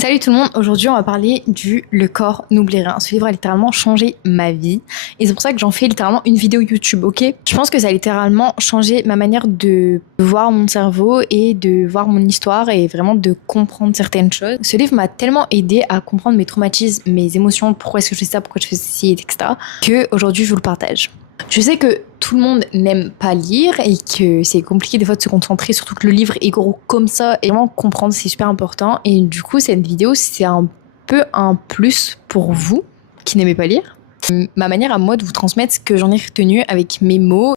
Salut tout le monde, aujourd'hui on va parler du Le corps n'oublie rien. Ce livre a littéralement changé ma vie et c'est pour ça que j'en fais littéralement une vidéo YouTube, ok? Je pense que ça a littéralement changé ma manière de voir mon cerveau et de voir mon histoire et vraiment de comprendre certaines choses. Ce livre m'a tellement aidé à comprendre mes traumatismes, mes émotions, pourquoi est-ce que je fais ça, pourquoi je fais ceci, etc. que aujourd'hui je vous le partage. Je sais que tout le monde n'aime pas lire et que c'est compliqué des fois de se concentrer, surtout que le livre est gros comme ça et vraiment comprendre c'est super important. Et du coup, cette vidéo, c'est un peu un plus pour vous qui n'aimez pas lire. Ma manière à moi de vous transmettre ce que j'en ai retenu avec mes mots.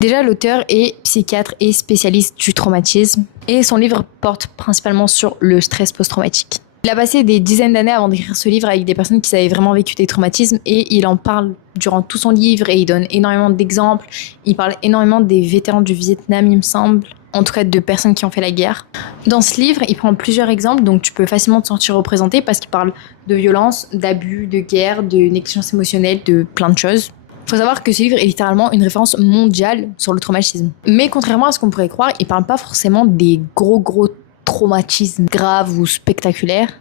Déjà, l'auteur est psychiatre et spécialiste du traumatisme et son livre porte principalement sur le stress post-traumatique. Il a passé des dizaines d'années avant d'écrire ce livre avec des personnes qui avaient vraiment vécu des traumatismes et il en parle durant tout son livre et il donne énormément d'exemples. Il parle énormément des vétérans du Vietnam, il me semble, en tout cas de personnes qui ont fait la guerre. Dans ce livre, il prend plusieurs exemples, donc tu peux facilement te sentir représenté parce qu'il parle de violence, d'abus, de guerre, de négligence émotionnelle, de plein de choses. Il faut savoir que ce livre est littéralement une référence mondiale sur le traumatisme. Mais contrairement à ce qu'on pourrait croire, il parle pas forcément des gros traumatismes graves ou spectaculaires.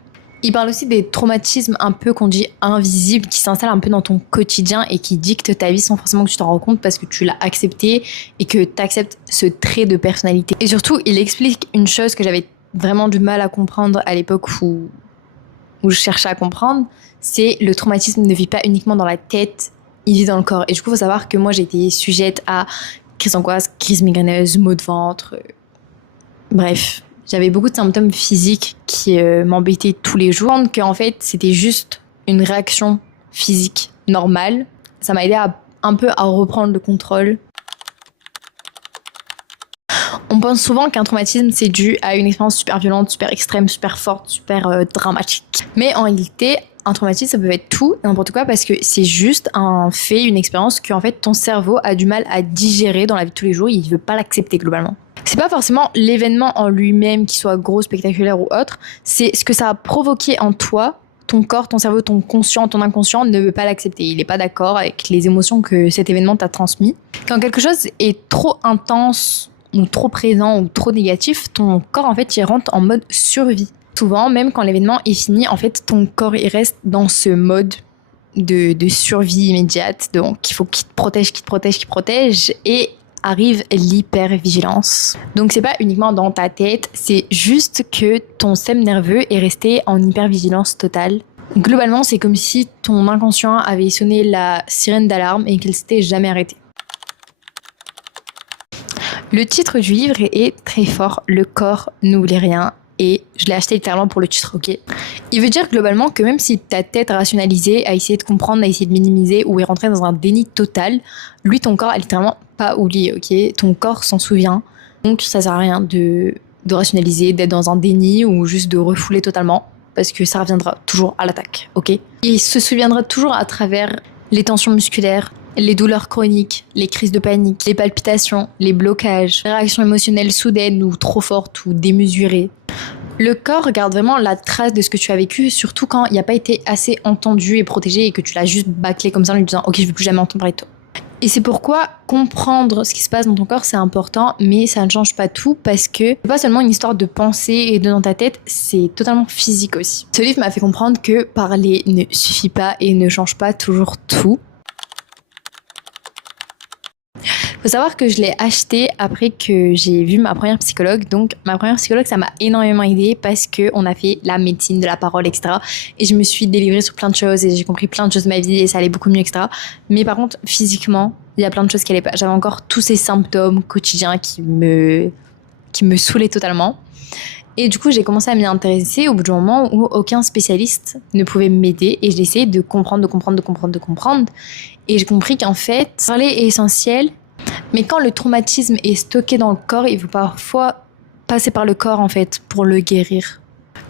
Il parle aussi des traumatismes un peu qu'on dit invisibles qui s'installent un peu dans ton quotidien et qui dictent ta vie sans forcément que tu t'en rends compte parce que tu l'as accepté et que tu acceptes ce trait de personnalité. Et surtout, il explique une chose que j'avais vraiment du mal à comprendre à l'époque où je cherchais à comprendre, c'est le traumatisme ne vit pas uniquement dans la tête, il vit dans le corps. Et du coup, il faut savoir que moi, j'ai été sujette à crise d'angoisse, crise migraineuse, maux de ventre, bref. J'avais beaucoup de symptômes physiques qui m'embêtaient tous les jours. Qu'en fait, c'était juste une réaction physique normale. Ça m'a aidé un peu à reprendre le contrôle. On pense souvent qu'un traumatisme, c'est dû à une expérience super violente, super extrême, super forte, super dramatique. Mais en réalité, un traumatisme, ça peut être tout, n'importe quoi, parce que c'est juste un fait, une expérience que en fait, ton cerveau a du mal à digérer dans la vie de tous les jours. Il veut pas l'accepter globalement. C'est pas forcément l'événement en lui-même qui soit gros, spectaculaire ou autre, c'est ce que ça a provoqué en toi. Ton corps, ton cerveau, ton conscient, ton inconscient ne veut pas l'accepter. Il n'est pas d'accord avec les émotions que cet événement t'a transmis. Quand quelque chose est trop intense ou trop présent ou trop négatif, ton corps en fait il rentre en mode survie. Souvent, même quand l'événement est fini, en fait ton corps il reste dans ce mode de survie immédiate. Donc il faut qu'il te protège et arrive l'hypervigilance. Donc c'est pas uniquement dans ta tête, c'est juste que ton système nerveux est resté en hypervigilance totale. Globalement, c'est comme si ton inconscient avait sonné la sirène d'alarme et qu'elle s'était jamais arrêtée. Le titre du livre est très fort, Le corps n'oublie rien. Et je l'ai acheté littéralement pour le titre, ok. Il veut dire globalement que même si ta tête a rationalisé, a essayé de comprendre, a essayé de minimiser ou est rentré dans un déni total, lui, ton corps a littéralement pas oublié, ok. Ton corps s'en souvient. Donc ça sert à rien de rationaliser, d'être dans un déni ou juste de refouler totalement parce que ça reviendra toujours à l'attaque, ok. Il se souviendra toujours à travers les tensions musculaires, les douleurs chroniques, les crises de panique, les palpitations, les blocages, les réactions émotionnelles soudaines ou trop fortes ou démesurées. Le corps garde vraiment la trace de ce que tu as vécu, surtout quand il n'a pas été assez entendu et protégé et que tu l'as juste bâclé comme ça en lui disant « Ok, je ne veux plus jamais entendre parler de toi ». Et c'est pourquoi comprendre ce qui se passe dans ton corps, c'est important, mais ça ne change pas tout parce que c'est pas seulement une histoire de pensée et de dans ta tête, c'est totalement physique aussi. Ce livre m'a fait comprendre que parler ne suffit pas et ne change pas toujours tout. Faut savoir que je l'ai acheté après que j'ai vu ma première psychologue. Donc ma première psychologue, ça m'a énormément aidé parce que on a fait la médecine de la parole, etc. Et je me suis délivrée sur plein de choses et j'ai compris plein de choses de ma vie et ça allait beaucoup mieux, etc. Mais par contre, physiquement, il y a plein de choses qui allaient pas. J'avais encore tous ces symptômes quotidiens qui me saoulaient totalement. Et du coup, j'ai commencé à m'y intéresser au bout du moment où aucun spécialiste ne pouvait m'aider et j'ai essayé de comprendre. Et j'ai compris qu'en fait, parler est essentiel. Mais quand le traumatisme est stocké dans le corps, il faut parfois passer par le corps en fait pour le guérir.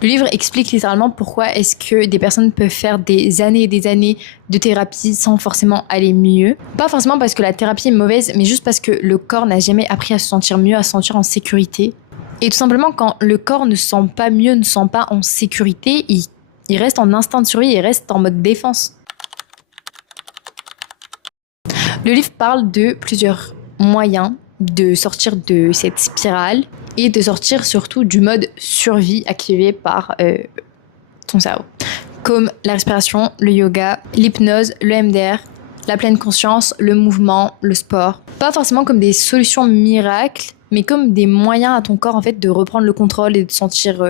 Le livre explique littéralement pourquoi est-ce que des personnes peuvent faire des années et des années de thérapie sans forcément aller mieux. Pas forcément parce que la thérapie est mauvaise, mais juste parce que le corps n'a jamais appris à se sentir mieux, à se sentir en sécurité. Et tout simplement quand le corps ne se sent pas mieux, ne se sent pas en sécurité, il reste en instinct de survie, il reste en mode défense. Le livre parle de plusieurs moyens de sortir de cette spirale et de sortir surtout du mode survie activé par ton cerveau. Comme la respiration, le yoga, l'hypnose, le MDR, la pleine conscience, le mouvement, le sport. Pas forcément comme des solutions miracles, mais comme des moyens à ton corps en fait de reprendre le contrôle et de se sentir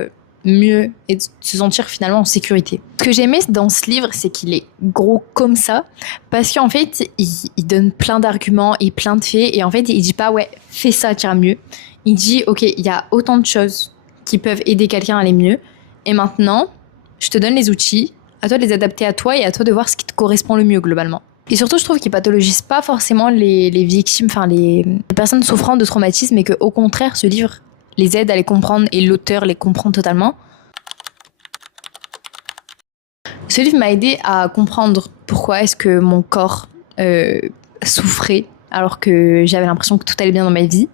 mieux et de se sentir finalement en sécurité. Ce que j'aimais dans ce livre, c'est qu'il est gros comme ça, parce qu'en fait, il donne plein d'arguments et plein de faits, et en fait, il dit pas ouais, fais ça, tu iras mieux. Il dit ok, il y a autant de choses qui peuvent aider quelqu'un à aller mieux, et maintenant, je te donne les outils, à toi de les adapter à toi et à toi de voir ce qui te correspond le mieux globalement. Et surtout, je trouve qu'il pathologise pas forcément les victimes, enfin les personnes souffrant de traumatisme, et que au contraire, ce livre les aide à les comprendre et l'auteur les comprend totalement. Ce livre m'a aidé à comprendre pourquoi est-ce que mon corps souffrait alors que j'avais l'impression que tout allait bien dans ma vie.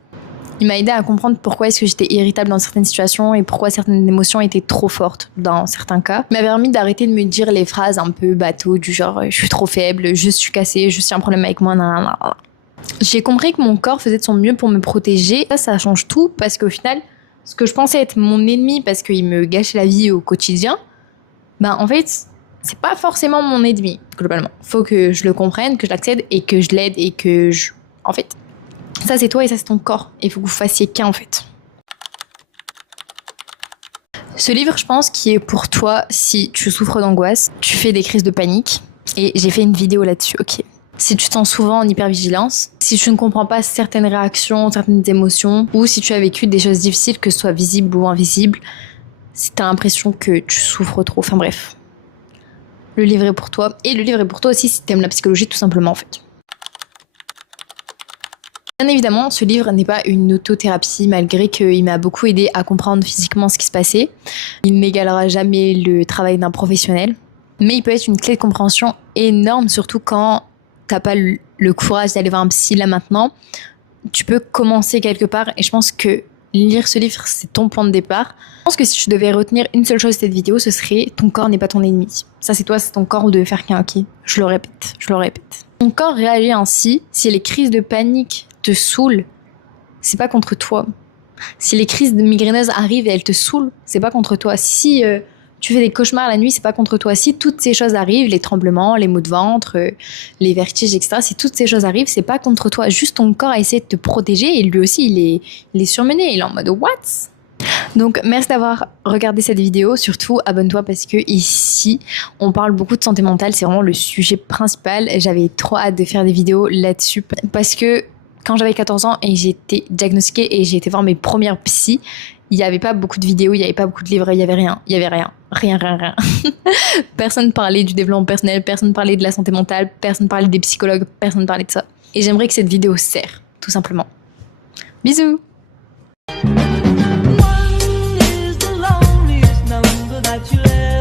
Il m'a aidé à comprendre pourquoi est-ce que j'étais irritable dans certaines situations et pourquoi certaines émotions étaient trop fortes dans certains cas. Il m'a permis d'arrêter de me dire les phrases un peu bateau du genre je suis trop faible, je suis cassée, je suis un problème avec moi, nanana. J'ai compris que mon corps faisait de son mieux pour me protéger. Ça change tout parce qu'au final, ce que je pensais être mon ennemi parce qu'il me gâche la vie au quotidien, ben en fait, c'est pas forcément mon ennemi globalement. Faut que je le comprenne, que je l'accède et que je l'aide et que je... En fait, ça c'est toi et ça c'est ton corps. Il faut que vous fassiez qu'un en fait. Ce livre, je pense, qui est pour toi si tu souffres d'angoisse, tu fais des crises de panique. Et j'ai fait une vidéo là-dessus, ok. Si tu te sens souvent en hypervigilance, si tu ne comprends pas certaines réactions, certaines émotions, ou si tu as vécu des choses difficiles, que ce soit visibles ou invisibles, si tu as l'impression que tu souffres trop, enfin bref. Le livre est pour toi, et le livre est pour toi aussi si tu aimes la psychologie tout simplement en fait. Bien évidemment, ce livre n'est pas une autothérapie malgré qu'il m'a beaucoup aidé à comprendre physiquement ce qui se passait. Il n'égalera jamais le travail d'un professionnel, mais il peut être une clé de compréhension énorme, surtout quand t'as pas le courage d'aller voir un psy là maintenant. Tu peux commencer quelque part et je pense que lire ce livre, c'est ton point de départ. Je pense que si tu devais retenir une seule chose de cette vidéo, ce serait ton corps n'est pas ton ennemi. Ça c'est toi, c'est ton corps, vous devez faire qu'un, ok. Je le répète. Ton corps réagit ainsi si les crises de panique te saoulent, c'est pas contre toi. Si les crises de migraineuses arrivent et elles te saoulent, c'est pas contre toi. Si tu fais des cauchemars la nuit, c'est pas contre toi. Si toutes ces choses arrivent, les tremblements, les maux de ventre, les vertiges, etc., si toutes ces choses arrivent, c'est pas contre toi. Juste ton corps a essayé de te protéger et lui aussi, il est surmené. Il est en mode « what ?» Donc, merci d'avoir regardé cette vidéo. Surtout, abonne-toi parce que ici, on parle beaucoup de santé mentale. C'est vraiment le sujet principal. J'avais trop hâte de faire des vidéos là-dessus parce que quand j'avais 14 ans et j'ai été diagnostiquée et j'ai été voir mes premières psys, il n'y avait pas beaucoup de vidéos, il n'y avait pas beaucoup de livres, il n'y avait rien. Rien. Personne parlait du développement personnel, personne parlait de la santé mentale, personne parlait des psychologues, personne parlait de ça. Et j'aimerais que cette vidéo serve, tout simplement. Bisous! One is the loneliest number that you'll ever